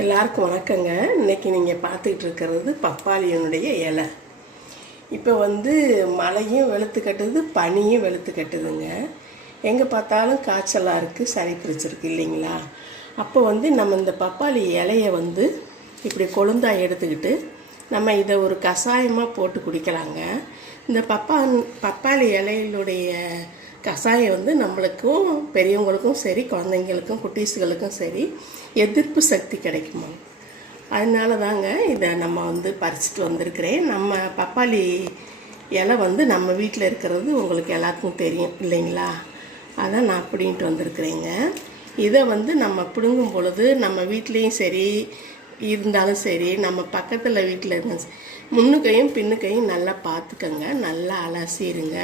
எல்லாருக்கும் வணக்கங்க. இன்றைக்கி நீங்கள் பார்த்துக்கிட்டு இருக்கிறது பப்பாளியனுடைய இலை. இப்போ வந்து மழையும் வெளுத்து கட்டுது பனியும் வெளுத்து கட்டுதுங்க. எங்கே பார்த்தாலும் காய்ச்சலாக இருக்குது சளி பிடிச்சிருக்கு இல்லைங்களா? அப்போ வந்து நம்ம இந்த பப்பாளி இலையை வந்து இப்படி கொழுந்தாக எடுத்துக்கிட்டு நம்ம இதை ஒரு கஷாயமாக போட்டு குடிக்கலாங்க. இந்த பப்பா பப்பாளி இலையிலுடைய கஷாயம் வந்து நம்மளுக்கும் பெரியவங்களுக்கும் சரி குழந்தைங்களுக்கும் குட்டீஸுகளுக்கும் சரி எதிர்ப்பு சக்தி கிடைக்குமா? அதனால தாங்க இதை நம்ம வந்து பறிச்சுட்டு வந்திருக்கிறேன். நம்ம பப்பாளி இலை வந்து நம்ம வீட்டில் இருக்கிறது உங்களுக்கு எல்லாருக்கும் தெரியும் இல்லைங்களா? அதான் நான் அப்படின்ட்டு வந்திருக்கிறேங்க. இதை வந்து நம்ம பிடுங்கும் பொழுது நம்ம வீட்லேயும் சரி இருந்தாலும் சரி நம்ம பக்கத்தில் வீட்டில் இருந்தாலும் முன்னுக்கையும் பின்னுக்கையும் நல்லா பார்த்துக்கங்க நல்லா அலசிடுங்க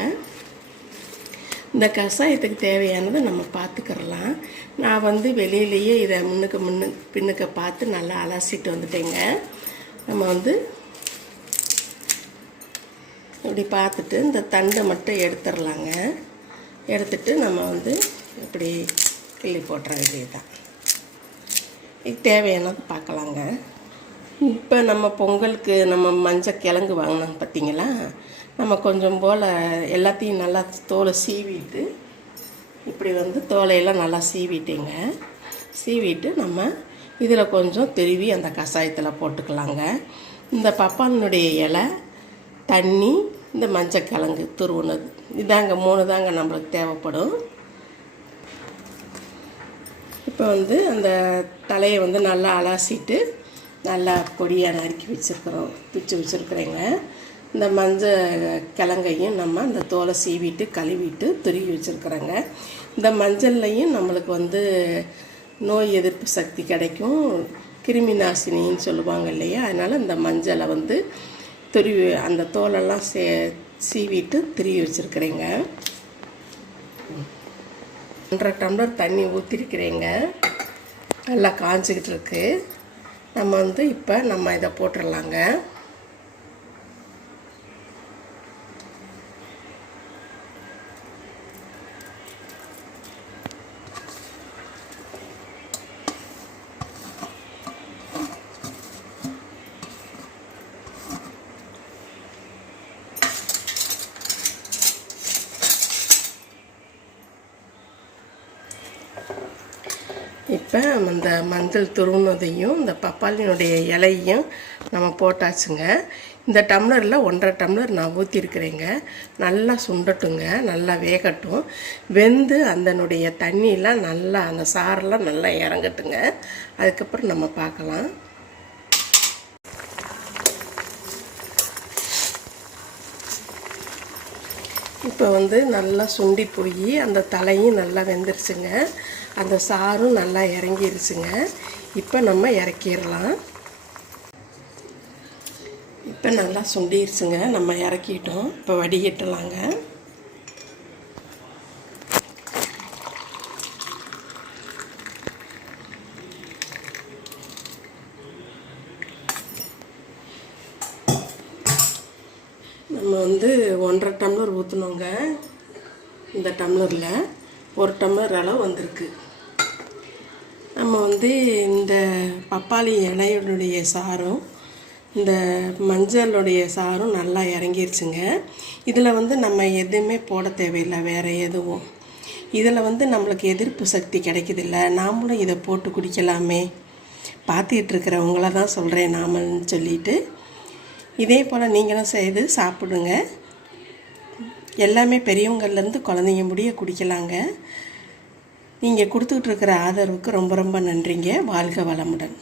இந்த கஷாயத்துக்கு தேவையானதை நம்ம பார்த்துக்கிறலாம். நான் வந்து வெளியிலேயே இதை முன்னுக்கு முன்னு பின்னுக்க பார்த்து நல்லா அலசிட்டு வந்துட்டேங்க. நம்ம வந்து இப்படி பார்த்துட்டு இந்த தண்டை மட்டும் எடுத்துடலாங்க. எடுத்துட்டு நம்ம வந்து இப்படி கிள்ளி போட்டுற வேண்டியதுதான். இது தேவையானது பார்க்கலாங்க. இப்போ நம்ம பொங்கலுக்கு நம்ம மஞ்சள் கிழங்கு வாங்கினோம் பார்த்தீங்களா? நம்ம கொஞ்சம் போல் எல்லாத்தையும் நல்லா தோலை சீவிட்டு இப்படி வந்து தோலையெல்லாம் நல்லா சீவிட்டேங்க. சீவிட்டு நம்ம இதில் கொஞ்சம் திருவி அந்த கஷாயத்தில் போட்டுக்கலாங்க. இந்த பப்பாளினுடைய இலை தண்ணி இந்த மஞ்சள் கிழங்கு துருவுனது. இதாங்க மூணு தாங்க நம்மளுக்கு தேவைப்படும். இப்போ வந்து அந்த தலையை வந்து நல்லா அலாசிட்டு நல்லா பொடியாக நறுக்கி வச்சுருக்குறோம். பிச்சு வச்சுருக்குறேங்க. இந்த மஞ்சள் கிழங்கையும் நம்ம அந்த தோலை சீவிட்டு கழுவிட்டு துருவி வச்சுருக்குறோங்க. இந்த மஞ்சள்லையும் நம்மளுக்கு வந்து நோய் எதிர்ப்பு சக்தி கிடைக்கும். கிருமி நாசினின்னு சொல்லுவாங்க இல்லையா? அதனால் இந்த மஞ்சளை வந்து துருவி அந்த தோலெல்லாம் சே சீவிட்டு துருவி வச்சுருக்குறேங்க. ஒன்றரை டம்ளர் தண்ணி ஊற்றிருக்கிறேங்க நல்லா காஞ்சிக்கிட்டு இருக்குது நம்ம வந்து இப்போ நம்ம இதை போட்டுடலாங்க இப்போ அந்த மஞ்சள் துருவுனதையும் இந்த பப்பாளியினுடைய இலையும் நம்ம போட்டாச்சுங்க. இந்த டம்ளரில் ஒன்றரை டம்ளர் நான் ஊற்றிருக்கிறேங்க நல்லா சுண்டட்டுங்க. நல்லா வேகட்டும். வெந்து அதனுடைய தண்ணியெலாம் நல்லா அந்த சாரெல்லாம் நல்லா இறங்கட்டுங்க. அதுக்கப்புறம் நம்ம பார்க்கலாம். இப்போ வந்து நல்லா சுண்டி போய் அந்த தலையும் நல்லா வெந்துருச்சுங்க. அந்த சாரும் நல்லா இறங்கிருச்சுங்க. இப்போ நம்ம இறக்கிடலாம். இப்போ நல்லா சுண்டிருச்சுங்க. நம்ம இறக்கிட்டோம். இப்போ வடிகட்டலாங்க. நம்ம வந்து ஒன்றரை டம்ளர் ஊற்றினோங்க இந்த டம்ளரில் ஒரு டம்ளர் அளவு வந்திருக்கு. நம்ம வந்து இந்த பப்பாளி இலையுடைய சாரும் இந்த மஞ்சளுடைய சாரும் நல்லா இறங்கிருச்சுங்க. இதில் வந்து நம்ம எதுவுமே போட தேவையில்லை வேறு எதுவும். இதில் வந்து நம்மளுக்கு எதிர்ப்பு சக்தி கிடைக்குதில்ல நாமளும் இதை போட்டு குடிக்கலாமே. பார்த்துக்கிட்டு இருக்கிறவங்கள தான் சொல்கிறேன் நாமன்னு சொல்லிட்டு. இதே போல் நீங்களும் செய்து சாப்பிடுங்க. எல்லாமே பெரியவங்கள்லேருந்து குழந்தைங்க முடிய குடிக்கலாங்க. நீங்கள் கொடுத்துக்கிட்டு இருக்கிற ஆதரவுக்கு ரொம்ப ரொம்ப நன்றிங்க. வாழ்க வளமுடன்.